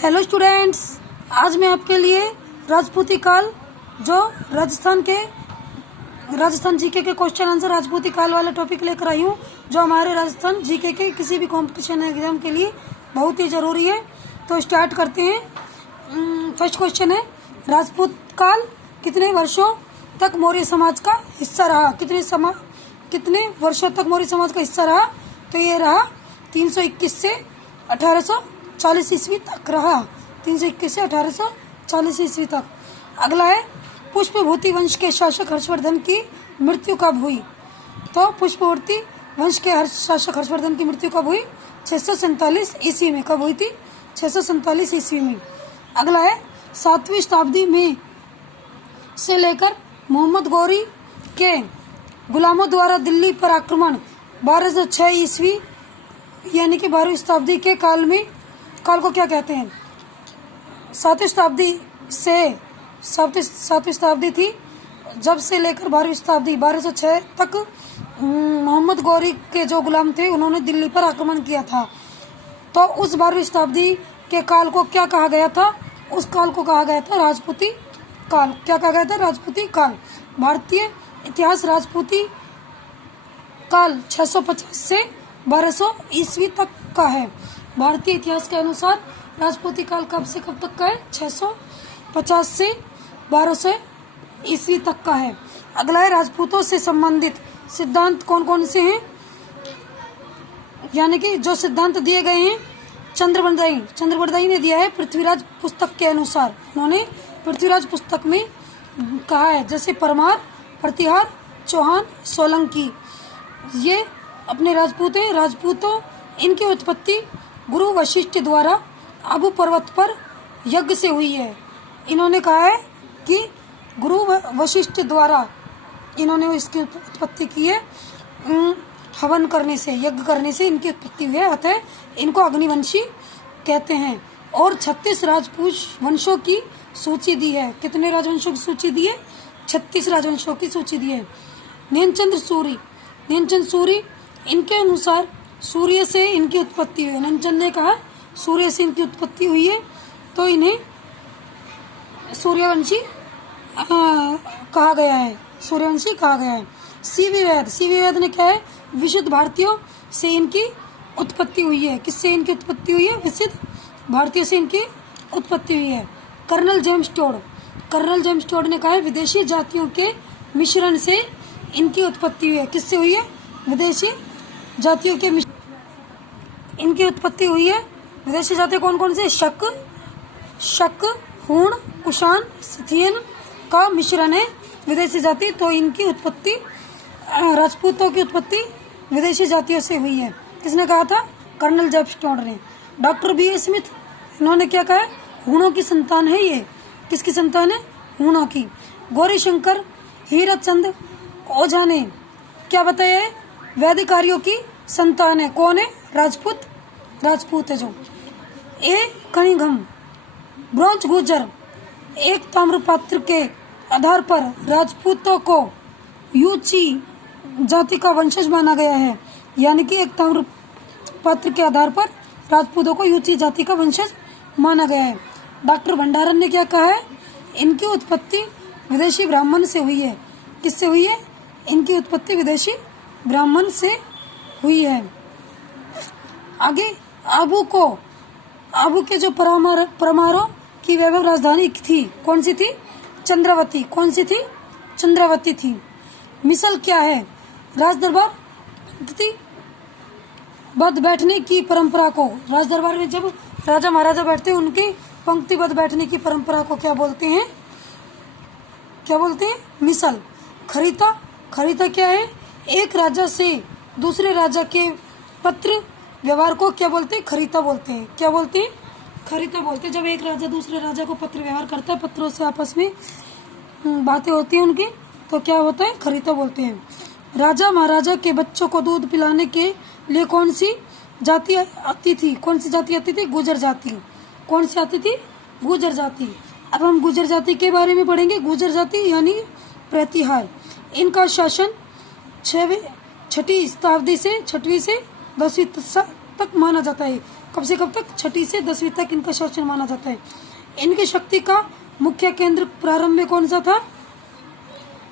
Hello students, आज मैं आपके लिए राजपूती काल जो राजस्थान जीके के क्वेश्चन आंसर राजपूती काल वाला टॉपिक लेकर आई हूँ, जो हमारे राजस्थान जीके के किसी भी कंपटीशन एग्जाम के लिए बहुत ही ज़रूरी है। तो स्टार्ट करते हैं। फर्स्ट क्वेश्चन है, राजपूत काल कितने वर्षों तक मौर्य समाज का हिस्सा रहा? कितने वर्षों तक मौर्य समाज का हिस्सा रहा? तो ये रहा 321 से 1840 ईस्वी तक रहा। 321 से 1840 ईस्वी तक। अगला है, पुष्पभूति वंश के शासक हर्षवर्धन की मृत्यु कब हुई? तो पुष्पभूति वंश के शासक हर्षवर्धन की मृत्यु कब हुई? 647 ईस्वी में। कब हुई थी? 647 ईस्वी में। अगला है, 7वीं शताब्दी में से लेकर मोहम्मद गौरी के गुलामों द्वारा दिल्ली पर आक्रमण 1206 ईस्वी यानी कि 12वीं शताब्दी के काल को क्या कहते हैं? 7वीं शताब्दी थी, जब से लेकर 12वीं शताब्दी 1206 तक मोहम्मद गौरी के जो गुलाम थे उन्होंने दिल्ली पर आक्रमण किया था। तो उस 12वीं शताब्दी के काल को क्या कहा गया था? उस काल को कहा गया था राजपूती काल। क्या कहा गया था? राजपूती काल। भारतीय इतिहास राजपूती काल 650 से 1200 ईस्वी तक का है। भारतीय इतिहास के अनुसार राजपूती काल कब से कब तक का है? 650 से 1200 ईस्वी तक का है। अगला है, राजपूतों से संबंधित सिद्धांत कौन कौन से हैं? यानी कि जो सिद्धांत दिए गए हैं चंद्रबरदाई ने दिया है पृथ्वीराज पुस्तक के अनुसार। उन्होंने पृथ्वीराज पुस्तक में कहा है, जैसे परमार, प्रतिहार, चौहान, सोलंकी, ये अपने राजपूतों इनकी उत्पत्ति गुरु वशिष्ठ द्वारा आबू पर्वत पर यज्ञ से हुई है। इन्होंने कहा है कि गुरु वशिष्ठ द्वारा इन्होंने इसकी उत्पत्ति की है। हवन करने से, यज्ञ करने से इनकी उत्पत्ति हुई है, अतः इनको अग्निवंशी कहते हैं। और 36 राजपूत वंशों की सूची दी है। कितने राजवंशों की सूची दी है? 36 राजवंशों की सूची दी है। नैनचंद सूरी इनके अनुसार सूर्य से इनकी उत्पत्ति हुई है। नैनचंद ने कहा सूर्य से इनकी उत्पत्ति हुई है, तो इन्हें सूर्यवंशी कहा गया है। सूर्यवंशी कहा गया है। सीवी वैद ने क्या है? विशुद्ध भारतीयों से इनकी उत्पत्ति हुई है। किससे इनकी उत्पत्ति हुई है? विशुद्ध भारतीयों से इनकी उत्पत्ति हुई है। कर्नल जेम्स टोड ने कहा है विदेशी जातियों के मिश्रण से इनकी उत्पत्ति हुई है। किससे हुई है? विदेशी जातियों के इनकी उत्पत्ति हुई है। विदेशी जातियाँ कौन कौन से? शक, हूण, कुषाण, सिथियन का मिश्रण है विदेशी जाति। तो इनकी उत्पत्ति, राजपूतों की उत्पत्ति विदेशी जातियों से हुई है। किसने कहा था? कर्नल जेम्स टोड ने। डॉक्टर बी ए स्मिथ, इन्होंने क्या कहा? हूणों की संतान है ये। किसकी संतान है? हूणों की। गौरी शंकर हीराचंद ओझा ने क्या बताया है? वैदिक आर्यों की संतान है। कौन है? राजपूत है जो। कनिंघम ब्रॉन्ज गुर्जर, एक ताम्रपात्र के आधार पर राजपूतों को यूची जाति का वंशज माना गया है। यानी कि एक ताम्रपात्र के आधार पर राजपूतों को यूची जाति का वंशज माना गया है। डॉक्टर भंडारन ने क्या कहा है? इनकी उत्पत्ति विदेशी ब्राह्मण से हुई है। किससे हुई है? इनकी उत्पत्ति विदेशी ब्राह्मण से हुई है। आगे, आबू के जो परमारों की वैभव राजधानी थी, कौन सी थी? चंद्रावती। कौन सी थी? चंद्रावती थी। मिसल क्या है? राजदरबार पंक्तिबद्ध बैठने की परंपरा को, राजदरबार में जब राजा महाराजा बैठते हैं उनकी पंक्तिबद्ध बैठने की परंपरा को क्या बोलते हैं? मिसल। खरीता क्या है? एक राजा से दूसरे राजा के पत्र व्यवहार को क्या बोलते हैं? खरीता बोलते हैं। क्या बोलते हैं? खरीता बोलते हैं। जब एक राजा दूसरे राजा को पत्र व्यवहार करता है, पत्रों से आपस में बातें होती हैं उनकी, तो क्या होता है? खरीता बोलते हैं। राजा महाराजा के बच्चों को दूध पिलाने के लिए कौन सी जाति आती थी? गुर्जर जाति। कौन सी आती थी? गुर्जर जाति। अब हम गुर्जर जाति के बारे में पढ़ेंगे। गुर्जर जाति यानी प्रतिहार। इनका शासन 6वीं शताब्दी से 10वीं तक माना जाता है। कब से कब तक? 6वीं से 10वीं तक इनका शासन माना जाता है। इनकी शक्ति का मुख्य केंद्र प्रारंभ में कौन सा था?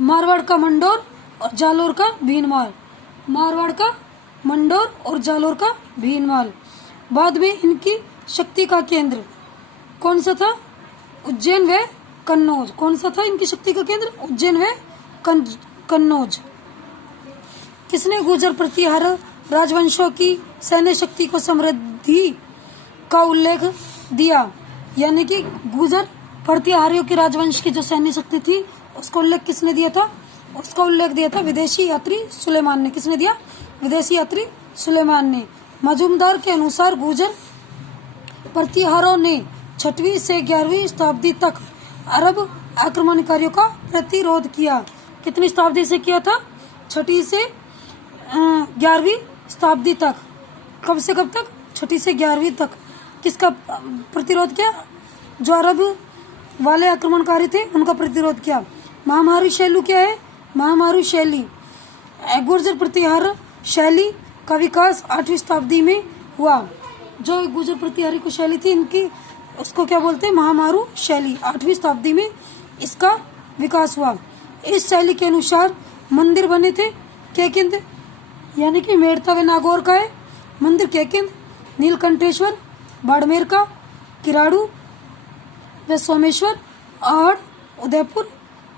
मारवाड़ का मंडोर और जालोर का भीनमाल। मारवाड़ का मंडोर और जालोर का भीनमाल। बाद में इनकी शक्ति का केंद्र कौन सा था? उज्जैन व कन्नौज। कौन सा था इनकी शक्ति का केंद्र? उज्जैन व कन्नौज। किसने गुर्जर प्रतिहार राजवंशों की सैन्य शक्ति को समृद्धि का उल्लेख दिया? यानी कि गुर्जर प्रतिहारियों की राजवंश की जो सैन्य शक्ति थी उसका उल्लेख किसने दिया था? उसका उल्लेख दिया था विदेशी यात्री सुलेमान ने। किसने दिया? विदेशी यात्री सुलेमान ने। मजूमदार के अनुसार गुर्जर प्रतिहारों ने 6वीं से 11वीं शताब्दी तक अरब आक्रमणकारियों का प्रतिरोध किया। कितनी शताब्दी से किया था? 6वीं से 11वीं शताब्दी तक। कब से कब तक? 6वीं से 11वीं तक। किसका प्रतिरोध किया? जो अरब वाले आक्रमणकारी थे उनका प्रतिरोध किया। महामारी शैली क्या है? महामारी शैली गुर्जर प्रतिहार शैली का विकास 8वीं शताब्दी में हुआ। जो गुर्जर प्रतिहारी की शैली थी इनकी, उसको क्या बोलते हैं? महामारू शैली। 8वीं शताब्दी में इसका विकास हुआ। इस शैली के अनुसार मंदिर बने थे। केकिंद यानी कि मेड़ता व नागौर का है मंदिर केकिंद, नीलकंठेश्वर बाड़मेर का, किराड़ू व सोमेश्वर आहड़ उदयपुर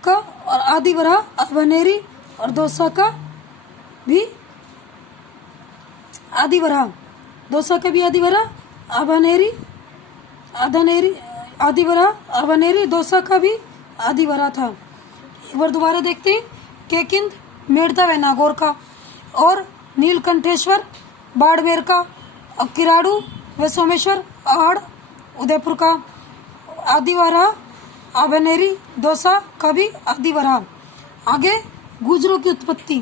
का, और आदिवरा अबनेरी और दौसा का भी आदिवरा। दौसा का भी आदिवरा, अबनेरी आदिवरा अबनेरी, दौसा का भी आदिवरा था। एक बार दोबारा देखते हैं। केकिंद मेड़ता व नागौर का, और नीलकंठेश्वर बाड़मेर का, और किराड़ू व सोमेश्वर आहड़ उदयपुर का, आदिवरा अबनेरी दौसा का भी आदिवरा। आगे गुर्जरों की उत्पत्ति।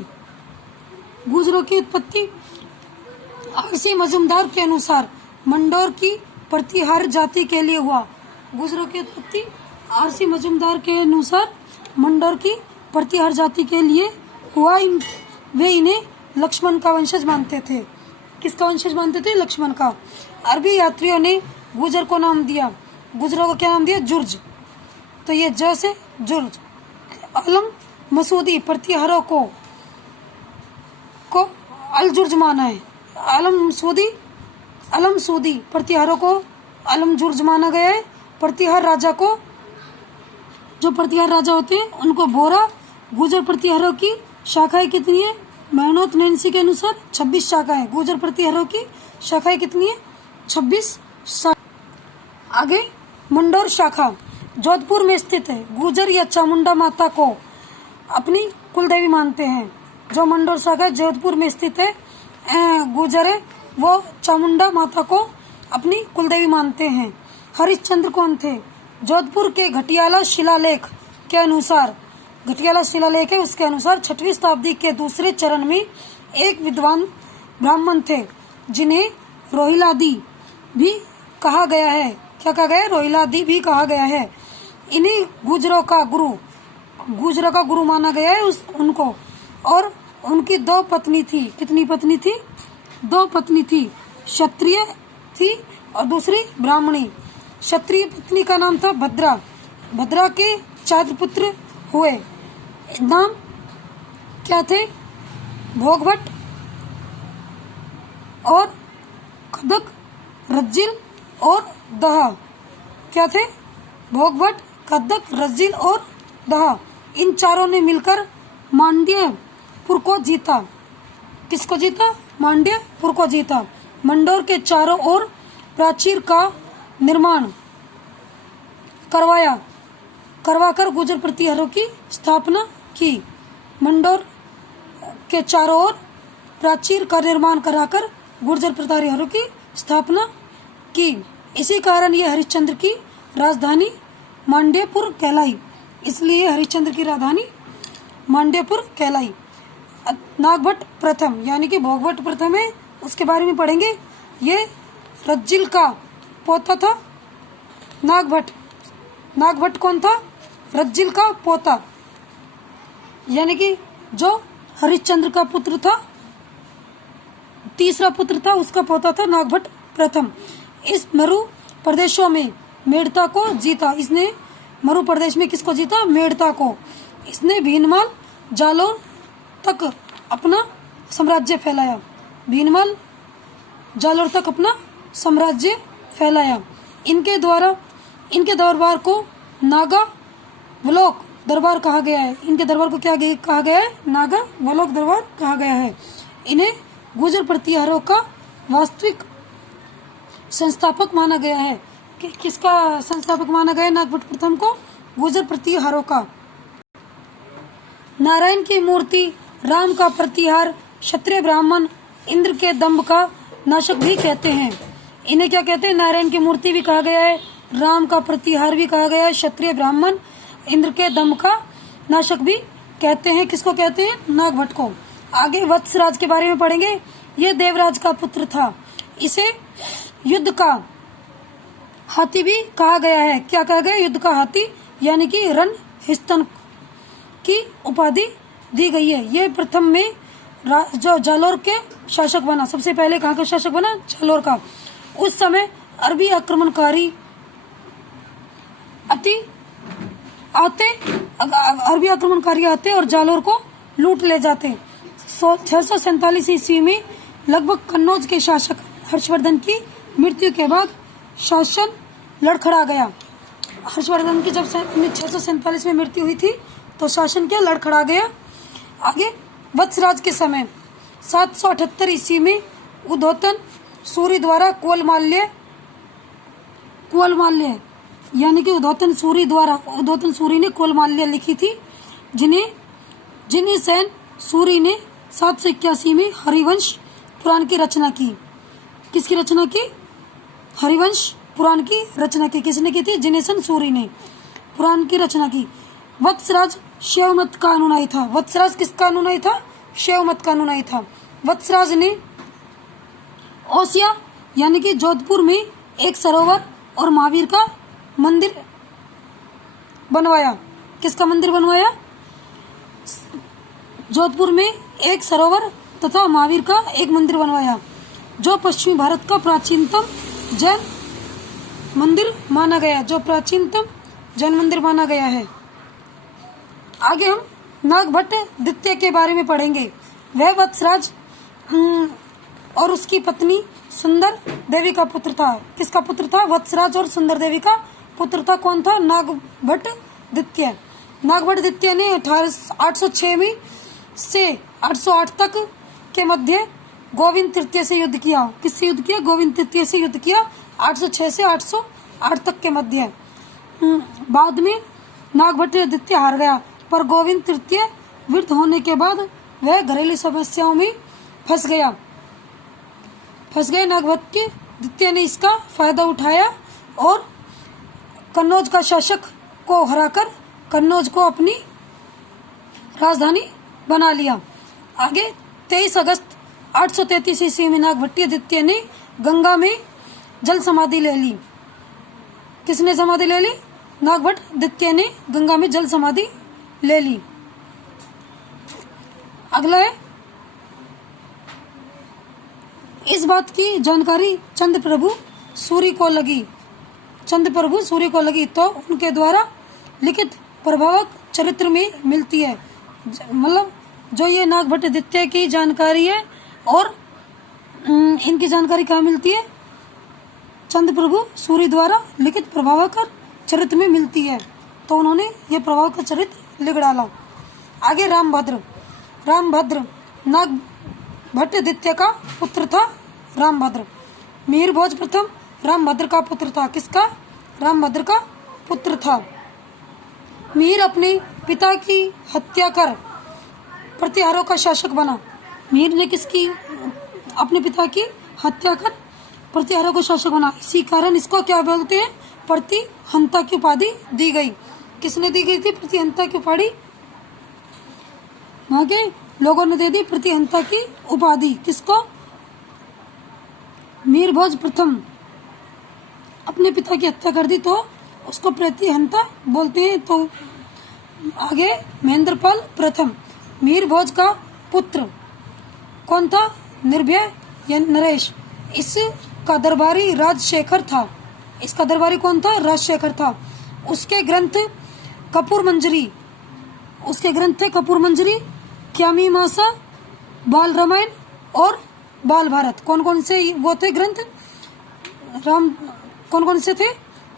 गुर्जरों की उत्पत्ति आरसी मजूमदार के अनुसार मंडोर की प्रतिहार जाति के लिए हुआ। गुर्जरों की उत्पत्ति आरसी मजूमदार के अनुसार मंडोर की प्रतिहार जाति के लिए हुआ। वे इन्हें लक्ष्मण का वंशज मानते थे। किसका वंशज मानते थे? लक्ष्मण का। अरबी यात्रियों ने गुर्जर को नाम दिया। गुर्जरों को क्या नाम दिया? जुर्ज। तो ये ज से जुर्ज। अलम मसूदी प्रतिहारों को अल जुर्ज माना है। अलम सूदी प्रतिहारों को अलम जुर्ज माना गया है। प्रतिहार राजा को, जो प्रतिहार राजा होते हैं उनको बोरा। गुर्जर प्रतिहारों की शाखाएं कितनी है? मेहनत नैन्सी के अनुसार 26 शाखाएं। गुर्जर प्रतिहारों की शाखाएं कितनी है? 26 शाखा। आगे मंडोर शाखा जोधपुर में स्थित है। गुर्जर या चामुंडा माता को अपनी कुलदेवी मानते हैं। जो मंडोर शाखा जोधपुर में स्थित है, गुर्जर है, वो चामुंडा माता को अपनी कुलदेवी मानते हैं। हरिश्चंद्र कौन थे? जोधपुर के घटियाला शिलालेख के अनुसार, घटियाला शिलालेख है उसके अनुसार 6वीं शताब्दी के दूसरे चरण में एक विद्वान ब्राह्मण थे जिन्हें रोहिलादी भी कहा गया है। क्या कहा गया है? रोहिलादी भी कहा गया है। इन्हीं गुर्जरों का गुरु माना गया है उनको। और उनकी 2 पत्नी थी। कितनी पत्नी थी? 2 पत्नी थी। क्षत्रिय थी और दूसरी ब्राह्मणी। क्षत्रिय पत्नी का नाम था भद्रा। भद्रा के 4 पुत्र हुए। नाम क्या थे? भोगभट और कदक, रज्जिल और दहा। क्या थे? भोगभट, कदक, रज्जिल और दहा। इन चारों ने मिलकर मांड्यपुर को जीता। किसको जीता? मांड्यपुर को जीता। मंडोर के चारों ओर प्राचीर का निर्माण करवाकर गुर्जर प्रतिहारों की स्थापना की। मंडोर के चारों ओर प्राचीर का निर्माण कराकर गुर्जर प्रतिहारों की स्थापना की। इसी कारण ये हरिश्चंद्र की राजधानी मांड्यपुर कहलाई। इसलिए हरिश्चंद्र की राजधानी मांड्यपुर कहलाई। नागभट्ट प्रथम यानी कि भोगभट प्रथम है, उसके बारे में पढ़ेंगे। ये रज्जिल का पोता था। नागभट्ट कौन था? रज्जिल का पोता, यानी कि जो हरिश्चंद्र का पुत्र था, तीसरा पुत्र था, उसका पोता था नागभट्ट प्रथम। इस मरु प्रदेशों में मेड़ता को जीता। इसने मरु प्रदेश में किसको जीता? मेड़ता को। इसने भीनमाल जालौर तक अपना साम्राज्य फैलाया। भीनमाल जालौर तक अपना साम्राज्य फैलाया। इनके दरबार को नागा वलोक दरबार कहा गया है। इनके दरबार को क्या कहा गया है? नागा वलोक दरबार कहा गया है। इन्हें गुर्जर प्रतिहारों का वास्तविक संस्थापक माना गया है। किसका संस्थापक माना गया? नागभट्ट प्रथम को गुर्जर प्रतिहारों का। नारायण की मूर्ति, राम का प्रतिहार, क्षत्रिय ब्राह्मण, इंद्र के दंभ का नाशक भी कहते हैं। इन्हें क्या कहते हैं? नारायण की मूर्ति भी कहा गया है, राम का प्रतिहार भी कहा गया है, क्षत्रिय ब्राह्मण, इंद्र के दंभ का नाशक भी कहते हैं। किसको कहते हैं? नागभट्ट को। आगे वत्सराज के बारे में पढ़ेंगे। ये देवराज का पुत्र था। इसे युद्ध का हाथी भी कहा गया है। क्या कहा गया? युद्ध का हाथी, यानी कि रणहिस्तन की उपाधि दी गई है। ये प्रथम में जो जालौर के शासक बना। सबसे पहले कहाँ का शासक बना? जालौर का। उस समय अरबी आक्रमणकारी आते और जालौर को लूट ले जाते। 647 ईस्वी में लगभग कन्नौज के शासक हर्षवर्धन की मृत्यु के बाद शासन लड़खड़ा गया। हर्षवर्धन की जब 647 में मृत्यु हुई थी तो शासन क्या लड़खड़ा गया। आगे वत्सराज के समय 778 ईस्वी में उद्योतन सूरी द्वारा कुवलमाल्य यानी कि उद्योतन सूरी ने कुवलमाल्य लिखी थी, जिन्हें सेन सूरी ने 781 में हरिवंश पुराण की रचना की। किसकी रचना की? हरिवंश पुराण की रचना की। किसने की थी? जिनेशन सूरी ने पुराण की रचना की। वत्सराज शैव मत का अनुयायी था। वत्सराज किसका अनुयायी था? शैव मत का अनुयायी था। वत्सराज ने ओसिया यानी कि जोधपुर में एक सरोवर और महावीर का मंदिर बनवाया। किसका मंदिर बनवाया? जोधपुर में एक सरोवर तथा महावीर का एक मंदिर बनवाया, जो पश्चिमी भारत का प्राचीनतम जैन मंदिर माना गया है। आगे हम नागभट्ट द्वितीय के बारे में पढ़ेंगे। वह वत्सराज और उसकी पत्नी सुंदर देवी का पुत्र था। किसका पुत्र था? वत्सराज और सुंदर देवी का पुत्र था। कौन था? नागभट्ट द्वितीय। नागभट्ट द्वितीय ने 806 में से 808 तक के मध्य गोविंद तृतीय से युद्ध किया। किससे युद्ध किया? गोविंद तृतीय से युद्ध किया। 806 से 808 तक के मध्य। बाद में नागभट्ट द्वितीय हार गया, पर गोविंद तृतीय वृद्ध होने के बाद वह घरेलू समस्याओं में फंस गए। नागभट्ट द्वितीय ने इसका फायदा उठाया और कन्नौज का शासक को हराकर कन्नौज को अपनी राजधानी बना लिया। आगे 23 अगस्त 833 ईस्वी में नागभट्ट द्वितीय ने गंगा में जल समाधि ले ली। किसने समाधि ले ली? नागभट्ट द्वितीय ने गंगा में जल समाधि ले ली। अगला है, इस बात की जानकारी चंद्रप्रभु सूरी को लगी तो उनके द्वारा लिखित प्रभावक चरित्र में मिलती है। मतलब जो ये नागभट्ट द्वितीय की जानकारी है और इनकी जानकारी कहाँ मिलती है? चंद्रप्रभु सूरी द्वारा लिखित प्रभावक चरित्र में मिलती है। तो उन्होंने ये प्रभावक चरित्र लिख डाला। आगे रामभद्र नागभट्ट द्वितीय का पुत्र था। रामभद्र मिहिर भोज प्रथम रामभद्र का पुत्र था। किसका? रामभद्र का पुत्र था। मिहिर अपने पिता की हत्या कर प्रतिहारों का शासक बना। मिहिर ने अपने पिता की हत्या कर प्रतिहारों का शासक बना। इसी कारण इसको क्या बोलते हैं? प्रतिहंता की उपाधि दी गई। किसने दी गई थी प्रतिहंता की उपाधि? वहां के लोगों ने दे दी प्रतिहंता की उपाधि। किसको? मिहिर भोज प्रथम अपने पिता की हत्या कर दी तो उसको प्रतिहंता बोलते हैं। तो आगे महेंद्रपाल प्रथम मिहिर भोज का पुत्र कौन था? निर्भय या नरेश। इस का दरबारी राजशेखर था। इसका दरबारी कौन था? राजशेखर था। उसके ग्रंथ कपूर मंजरी, उसके ग्रंथ थे कपूर मंजरी, क्या मीमांसा, बाल रामायण और बाल भारत। कौन कौन से वो थे ग्रंथ? राम कौन कौन से थे?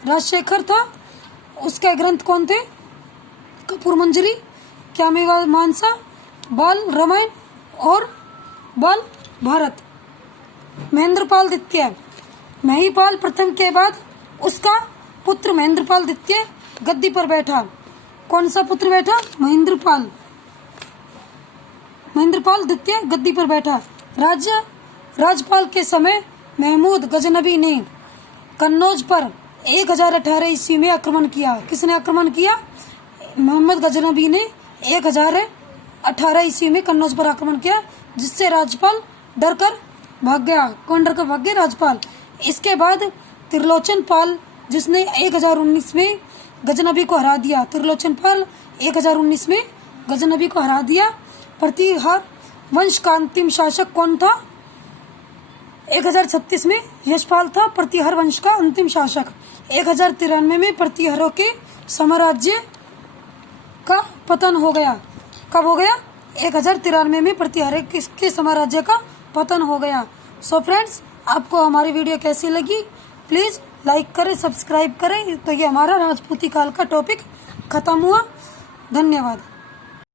राजशेखर था, उसके ग्रंथ कौन थे? कपूर मंजरी, क्या मीमांसा, बाल रामायण और बाल भारत। महेंद्रपाल द्वितीय, महिपाल प्रथम के बाद उसका पुत्र महेंद्रपाल द्वितीय गद्दी पर बैठा। कौन सा पुत्र बैठा? महेंद्रपाल द्वितीय गद्दी पर बैठा। राजपाल के समय महमूद गजनबी ने कन्नौज पर 1018 ईस्वी में आक्रमण किया। किसने आक्रमण किया? मोहम्मद गजनबी ने 1018 ईस्वी में कन्नौज पर आक्रमण किया, जिससे राजपाल डर कर भाग गया। कौन डर कर भाग गया? राजपाल। इसके बाद त्रिलोचन पाल, जिसने 1019 में गजनबी को हरा दिया। त्रिलोचन पाल 1019 में गजनबी को हरा दिया। प्रतिहार वंश का अंतिम शासक कौन था? 1036 में यशपाल था प्रतिहार वंश का अंतिम शासक। 1093 में प्रतिहारों के साम्राज्य का पतन हो गया। कब हो गया? 1093 में प्रतिहार के साम्राज्य का पतन हो गया। सो फ्रेंड्स, आपको हमारी वीडियो कैसी लगी? प्लीज लाइक करें, सब्सक्राइब करें। तो ये हमारा राजपूती काल का टॉपिक खत्म हुआ। धन्यवाद।